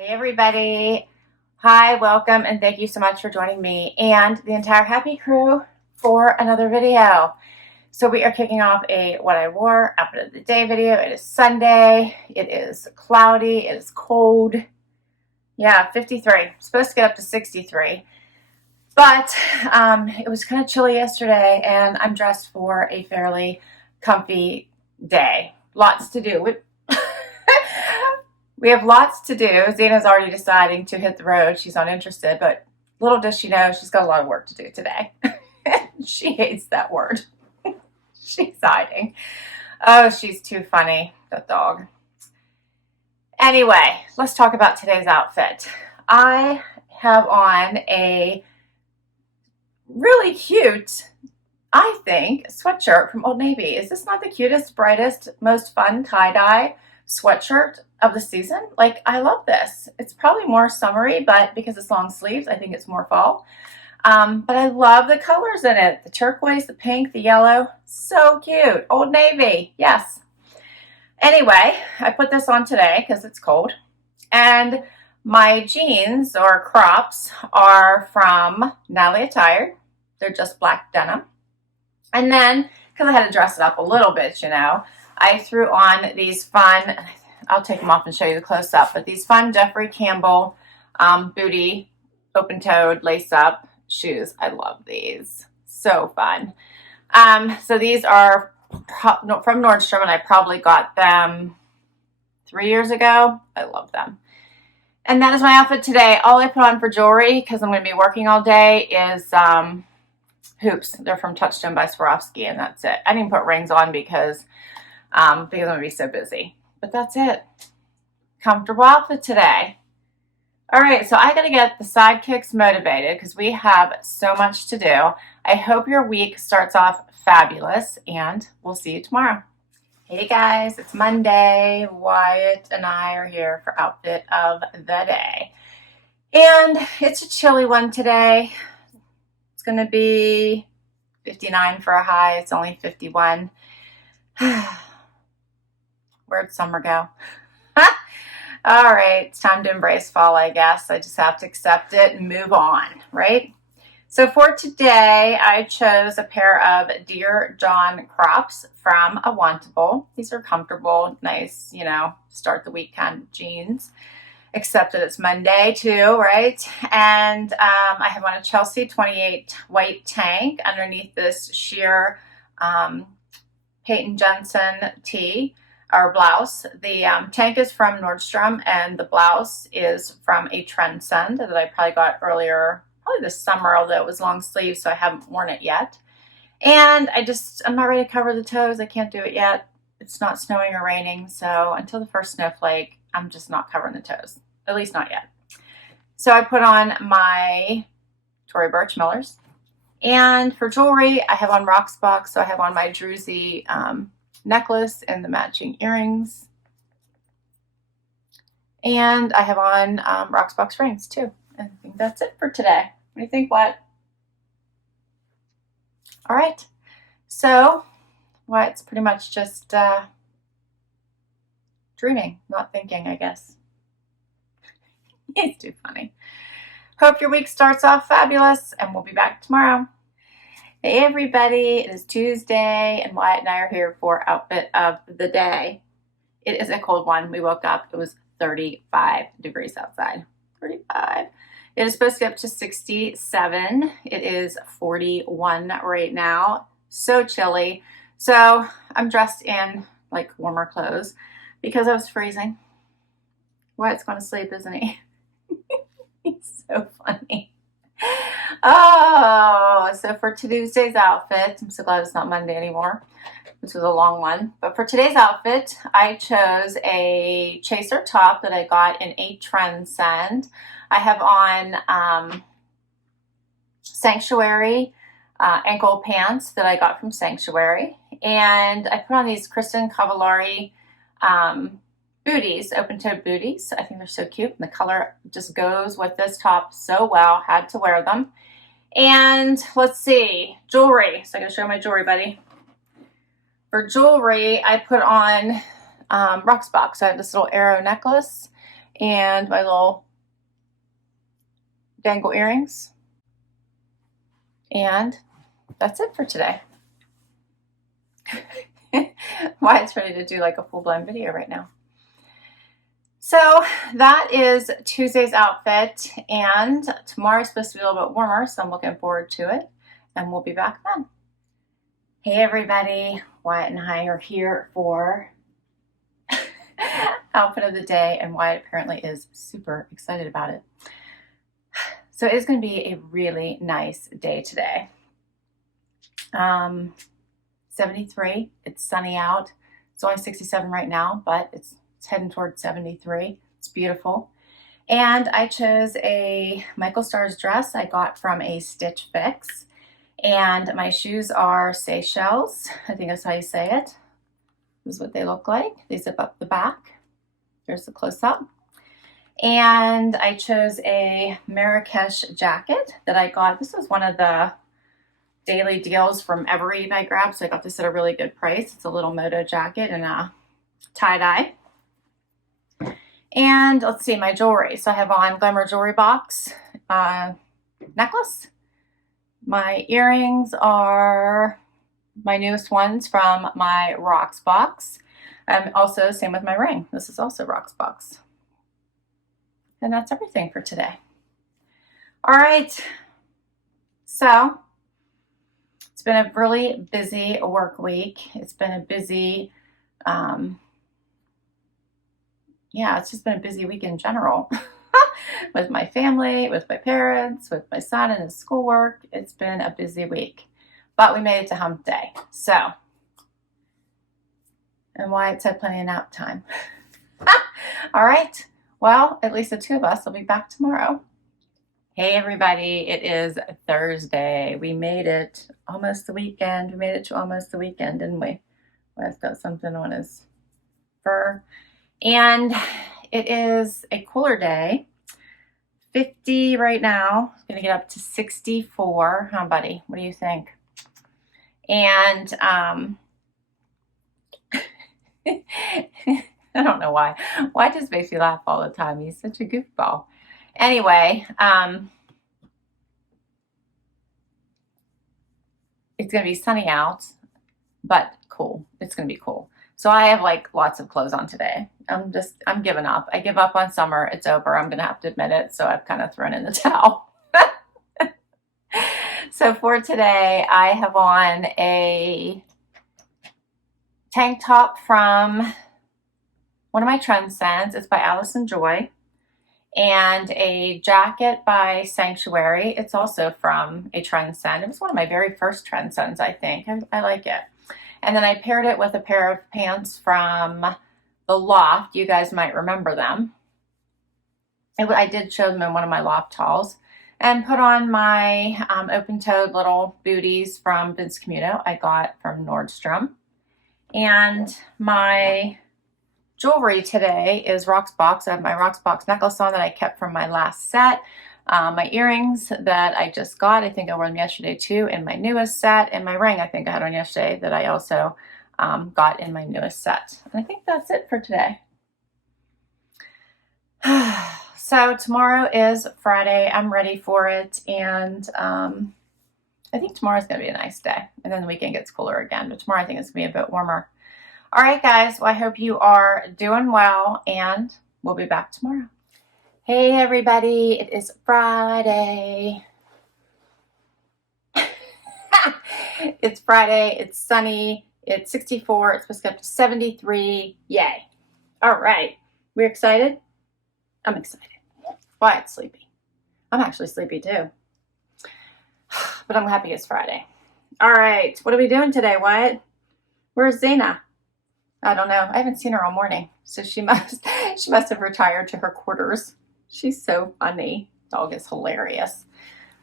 Hey everybody. Hi, welcome, and thank you so much for joining me and the entire Happy Crew for another video. So we are kicking off a what I wore outfit of the day video. It is Sunday. It is cloudy. It is cold. Yeah, 53. Supposed to get up to 63. But it was kind of chilly yesterday, and I'm dressed for a fairly comfy day. Lots to do. We have lots to do. Xana's already deciding to hit the road. She's not interested, but little does she know she's got a lot of work to do today. She hates that word. She's hiding. Oh, she's too funny, that dog. Anyway, let's talk about today's outfit. I have on a really cute, I think, sweatshirt from Old Navy. Is this not the cutest, brightest, most fun tie-dye sweatshirt of the season? Like, I love this. It's probably more summery, but because it's long sleeves, I think it's more fall. But I love the colors in it. The turquoise, the pink, the yellow. So cute. Old Navy. Yes. Anyway, I put this on today because it's cold. And my jeans or crops are from Natalie Attired. They're just black denim. And then, because I had to dress it up a little bit, you know, I threw on these fun, I'll take them off and show you the close-up, but these fun Jeffrey Campbell booty, open-toed, lace-up shoes. I love these. So fun. So these are from Nordstrom, and I probably got them 3 years ago. I love them. And that is my outfit today. All I put on for jewelry, because I'm going to be working all day, is hoops. They're from Touchstone by Swarovski, and that's it. I didn't put rings on because I'm going to be so busy. But that's it. Comfortable outfit today. All right, so I got to get the sidekicks motivated because we have so much to do. I hope your week starts off fabulous, and we'll see you tomorrow. Hey guys, it's Monday. Wyatt and I are here for outfit of the day. And it's a chilly one today. It's going to be 59 for a high. It's only 51. Where'd summer go? All right, it's time to embrace fall, I guess. I just have to accept it and move on, right? So for today, I chose a pair of Dear John crops from a Wantable. These are comfortable, nice, you know, start the week kind of jeans. Except that it's Monday too, right? And I have on a Chelsea 28 white tank underneath this sheer Peyton Jensen tee or blouse. The tank is from Nordstrom, and the blouse is from a Trendsend that I probably got earlier, probably this summer, although it was long sleeves, so I haven't worn it yet. And I'm not ready to cover the toes. I can't do it yet. It's not snowing or raining, so until the first snowflake, I'm just not covering the toes, at least not yet. So I put on my Tory Burch Millers. And for jewelry, I have on Rocksbox, so I have on my druzy necklace and the matching earrings. And I have on Rocksbox rings too. And I think that's it for today. What do you think, Wyatt? All right. So Wyatt's pretty much just dreaming, not thinking, I guess. He's too funny. Hope your week starts off fabulous, and we'll be back tomorrow. Hey everybody, it is Tuesday, and Wyatt and I are here for outfit of the day. It is a cold one. We woke up, it was 35 degrees outside. 35. It is supposed to get up to 67. It is 41 right now. So chilly. So I'm dressed in like warmer clothes because I was freezing. Wyatt's going to sleep, isn't he? He's so funny. Oh, so for Tuesday's outfit, I'm so glad it's not Monday anymore. This was a long one. But for today's outfit, I chose a chaser top that I got in a Trendsend. I have on Sanctuary ankle pants that I got from Sanctuary. And I put on these Kristin Cavallari booties, open-toed booties. I think they're so cute, and the color just goes with this top so well. Had to wear them. And let's see, jewelry. So I gotta show my jewelry, buddy. For jewelry, I put on Rocksbox. So I have this little arrow necklace, and my little dangle earrings. And that's it for today. Wyatt's ready to do like a full-blown video right now. So that is Tuesday's outfit, and tomorrow's supposed to be a little bit warmer, so I'm looking forward to it, and we'll be back then. Hey everybody, Wyatt and I are here for outfit of the day, and Wyatt apparently is super excited about it. So it's going to be a really nice day today. 73, it's sunny out. It's only 67 right now, but it's heading towards 73. It's beautiful. And I chose a Michael Stars dress I got from a Stitch Fix. And my shoes are Seychelles. I think that's how you say it. This is what they look like. They zip up the back. Here's the close-up. And I chose a Marrakesh jacket that I got. This was one of the daily deals from Every Eve I grabbed, so I got this at a really good price. It's a little moto jacket and a tie-dye. And let's see, my jewelry. So I have on Glamour Jewelry Box necklace. My earrings are my newest ones from my Rocksbox. Also, same with my ring. This is also Rocksbox. And that's everything for today. All right. So it's been a really busy work week. It's been a busy, it's just been a busy week in general. With my family, with my parents, with my son and his schoolwork. It's been a busy week. But we made it to hump day. So, and Wyatt said plenty of nap time. All right. Well, at least the two of us will be back tomorrow. Hey everybody, it is Thursday. We made it almost the weekend. We made it to almost the weekend, didn't we? Wyatt's got something on his fur. And it is a cooler day. 50 right now. It's going to get up to 64. Huh, buddy? What do you think? And I don't know why. Why just makes me laugh all the time. He's such a goofball. Anyway, it's going to be sunny out, but cool. It's going to be cool. So I have like lots of clothes on today. I'm giving up. I give up on summer. It's over. I'm going to have to admit it. So I've kind of thrown in the towel. So for today, I have on a tank top from one of my Trendsends. It's by Allison Joy. And a jacket by Sanctuary. It's also from a Trendsend. It was one of my very first Trendsends, I think. I like it. And then I paired it with a pair of pants from the Loft. You guys might remember them. I did show them in one of my Loft hauls. And put on my open-toed little booties from Vince Camuto I got from Nordstrom. And my jewelry today is Rocksbox. I have my Rocksbox necklace on that I kept from my last set. My earrings that I just got, I think I wore them yesterday too, in my newest set. And my ring I think I had on yesterday that I also got in my newest set. And I think that's it for today. So tomorrow is Friday. I'm ready for it. And I think tomorrow's going to be a nice day. And then the weekend gets cooler again. But tomorrow I think it's going to be a bit warmer. All right, guys. Well, I hope you are doing well. And we'll be back tomorrow. Hey, everybody. It is Friday. It's Friday. It's sunny. It's 64. It's supposed to get up to 73. Yay. All right. We're excited? I'm excited. Wyatt's sleepy. I'm actually sleepy too. But I'm happy it's Friday. All right. What are we doing today, Wyatt? Where's Zena? I don't know. I haven't seen her all morning. So she must have retired to her quarters. She's so funny. Dog is hilarious.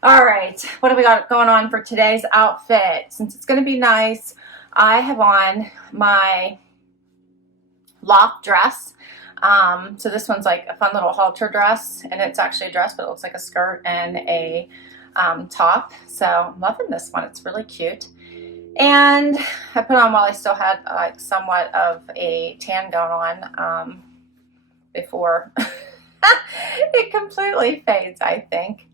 All right. What do we got going on for today's outfit? Since it's going to be nice, I have on my Loft dress. So this one's like a fun little halter dress, and it's actually a dress, but it looks like a skirt and a top. So I'm loving this one. It's really cute. And I put on while I still had like somewhat of a tan going on before It completely fades, I think.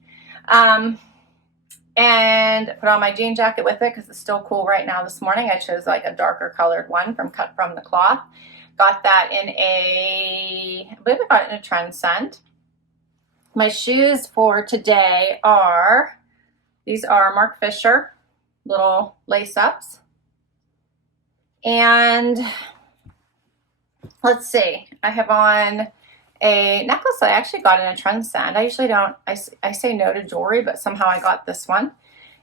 And put on my jean jacket with it because it's still cool right now. This morning I chose like a darker colored one from Cut From the Cloth. Got that in I believe I got it in a Trendsend. My shoes for today are, these are Mark Fisher little lace ups. And let's see, I have on a necklace I actually got in a Trendsend. I usually don't, I say no to jewelry, but somehow I got this one.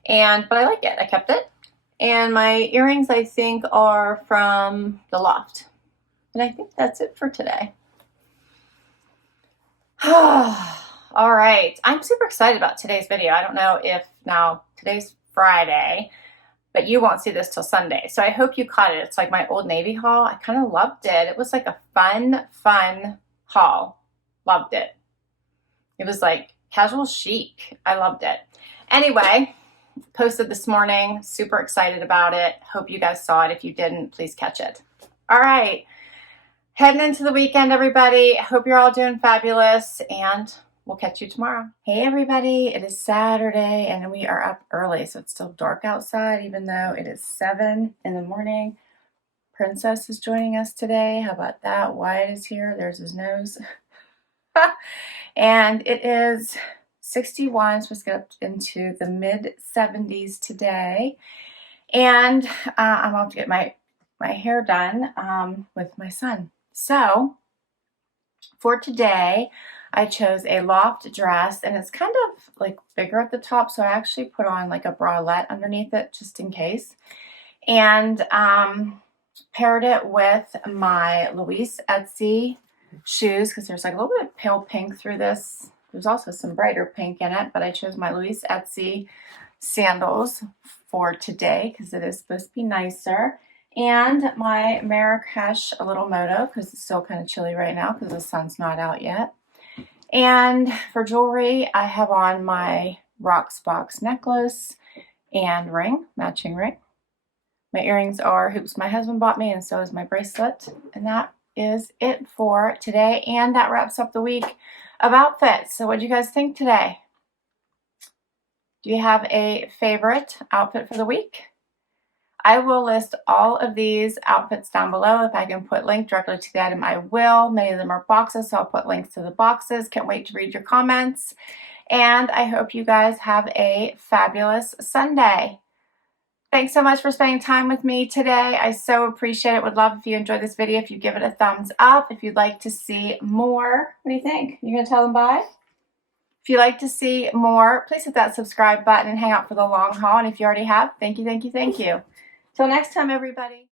But I like it, I kept it. And my earrings I think are from the Loft. And I think that's it for today. All right, I'm super excited about today's video. I don't know if now today's Friday, but you won't see this till Sunday. So I hope you caught it. It's like my Old Navy haul. I kind of loved it. It was like a fun haul. Loved it. It was like casual chic. I loved it. Anyway, posted this morning. Super excited about it. Hope you guys saw it. If you didn't, please catch it. All right. Heading into the weekend, everybody. Hope you're all doing fabulous, and we'll catch you tomorrow. Hey, everybody. It is Saturday, and we are up early, so it's still dark outside, even though it is 7 in the morning. Princess is joining us today. How about that? Wyatt is here. There's his nose. And it is 61. Supposed to get up into the mid-70s today. And I'm off to get my hair done with my son. So for today, I chose a loft dress, and it's kind of like bigger at the top, so I actually put on like a bralette underneath it just in case. And paired it with my Louise Etsy shoes because there's like a little bit of pale pink through this. There's also some brighter pink in it, but I chose my Louise Etsy sandals for today because it is supposed to be nicer. And my Marrakesh Little Moto because it's still kind of chilly right now because the sun's not out yet. And for jewelry, I have on my Rocksbox necklace and ring, matching ring. My earrings are hoops my husband bought me, and so is my bracelet. And that is it for today. And that wraps up the week of outfits. So what do you guys think today? Do you have a favorite outfit for the week? I will list all of these outfits down below. If I can put link directly to the item, I will. Many of them are boxes, so I'll put links to the boxes. Can't wait to read your comments. And I hope you guys have a fabulous Sunday. Thanks so much for spending time with me today. I so appreciate it. Would love if you enjoyed this video, if you give it a thumbs up. If you'd like to see more, what do you think? You gonna tell them bye? If you'd like to see more, please hit that subscribe button and hang out for the long haul. And if you already have, thank you, thank you, thank you. Till next time, everybody.